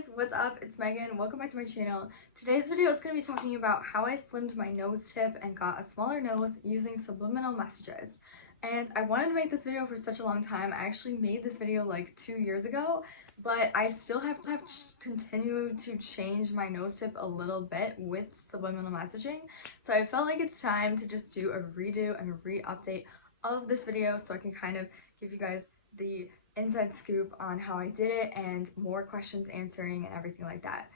guys, what's up? It's Megan. Welcome back to my channel. Today's video is going to be talking about how I slimmed my nose tip and got a smaller nose using subliminal messages. And I wanted to make this video for such a long time. I actually made this video like 2 years ago, but I still have continued to change my nose tip a little bit with subliminal messaging. So I felt like it's time to just do a redo and a re-update of this video so I can kind of give you guys the inside scoop on how I did it and more questions answering and everything like that.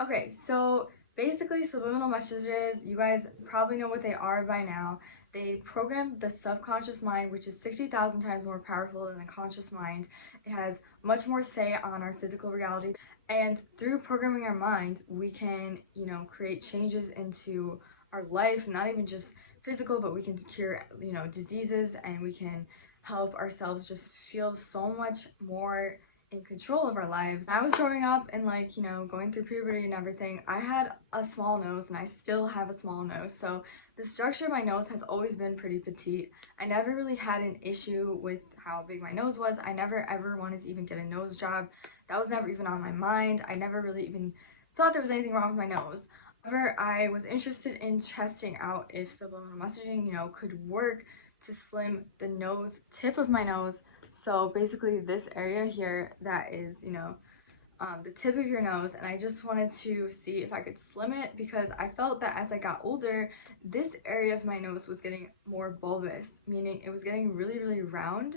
Okay, so basically subliminal messages, you guys probably know what they are by now. They program the subconscious mind, which is 60,000 times more powerful than the conscious mind. It has much more say on our physical reality, and through programming our mind we can, create changes into our life, not even just physical, but we can cure, diseases, and we can help ourselves just feel so much more in control of our lives. When I was growing up and going through puberty and everything, I had a small nose and I still have a small nose. So the structure of my nose has always been pretty petite. I never really had an issue with how big my nose was. I never ever wanted to even get a nose job. That was never even on my mind. I never really even thought there was anything wrong with my nose. However, I was interested in testing out if subliminal messaging, could work to slim the nose tip of my nose. So basically this area here, that is, the tip of your nose, and I just wanted to see if I could slim it because I felt that as I got older, this area of my nose was getting more bulbous, meaning it was getting really round,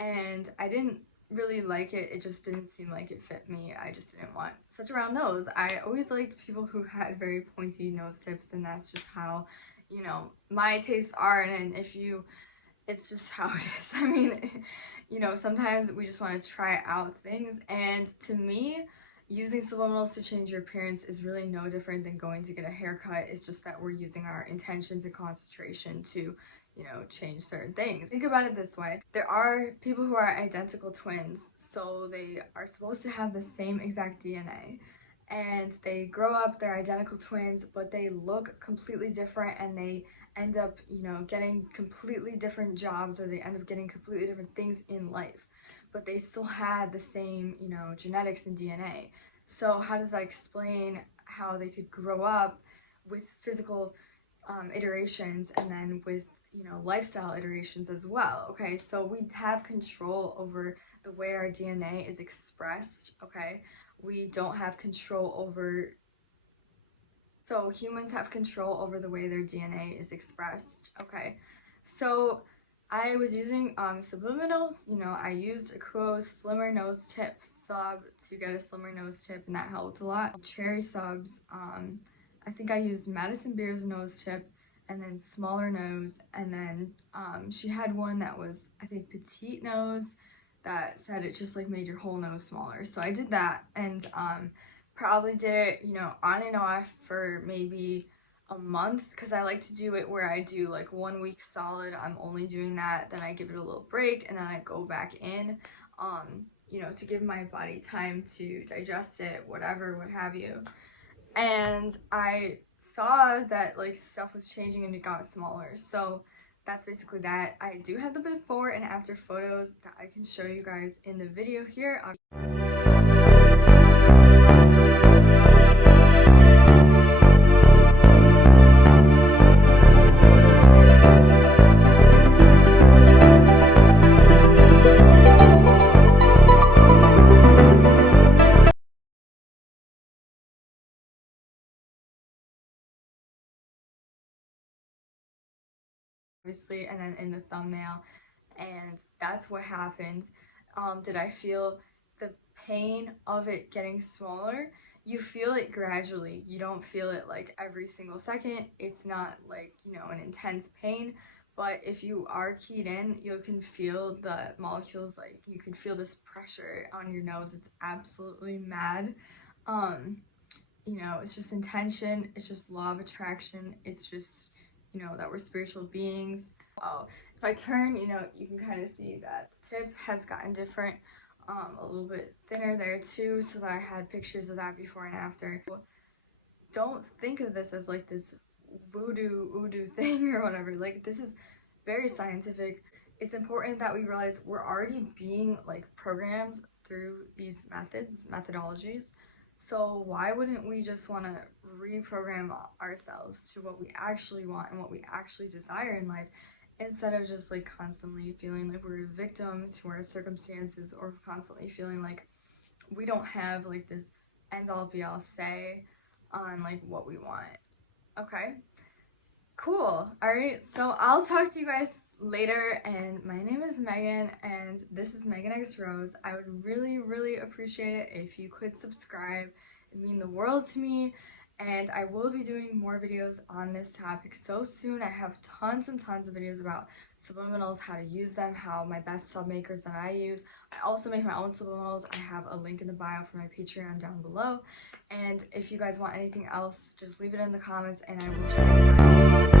and I didn't really like it. It just didn't seem like it fit me. I just didn't want such a round nose. I always liked people who had very pointy nose tips, and that's just how, my tastes are, and it's just how it is. I mean, sometimes we just want to try out things, and to me, using subliminals to change your appearance is really no different than going to get a haircut. It's just that we're using our intentions and concentration to, change certain things. Think about it this way. There are people who are identical twins, so they are supposed to have the same exact DNA. And they grow up, they're identical twins, but they look completely different, and they end up, getting completely different jobs, or they end up getting completely different things in life. But they still had the same, genetics and DNA. So how does that explain how they could grow up with physical iterations and then with, lifestyle iterations as well? Okay, so we have control over the way our DNA is expressed, okay? We don't have control over, so humans have control over the way their DNA is expressed, okay? So I was using subliminals. I used AURO's slimmer nose tip sub to get a slimmer nose tip, and that helped a lot. Cherry subs, I think I used Madison Beer's nose tip, and then smaller nose, and then she had one that was, I think, petite nose, that said it just made your whole nose smaller. So I did that, and probably did it, on and off for maybe a month, because I like to do it where I do 1 week solid, I'm only doing that, then I give it a little break, and then I go back in, to give my body time to digest it, whatever, what have you. And I saw that stuff was changing and it got smaller. So that's basically that. I do have the before and after photos that I can show you guys in the video here. Obviously, and then in the thumbnail, and that's what happened. Did I feel the pain of it getting smaller? You feel it gradually. You don't feel it every single second. It's not an intense pain, but if you are keyed in, you can feel the molecules, you can feel this pressure on your nose. It's absolutely mad. It's just intention, it's just law of attraction, it's just that we're spiritual beings. Oh, if I turn, you can kind of see that the tip has gotten different, a little bit thinner there too, so that I had pictures of that before and after. Don't think of this as this voodoo thing or whatever. This is very scientific. It's important that we realize we're already being programmed through these methodologies. So why wouldn't we just want to reprogram ourselves to what we actually want and what we actually desire in life, instead of just like constantly feeling like we're a victim to our circumstances, or constantly feeling like we don't have like this end all be all say on like what we want. Okay, cool. All right, so I'll talk to you guys later, and my name is Megan, and this is Megan X Rose. I would really appreciate it if you could subscribe. It mean the world to me, and I will be doing more videos on this topic so soon. I have tons and tons of videos about subliminals, how to use them, how my best sub makers that I use. I also make my own subliminals. I have a link in the bio for my Patreon down below, and if you guys want anything else, just leave it in the comments and I will check it out.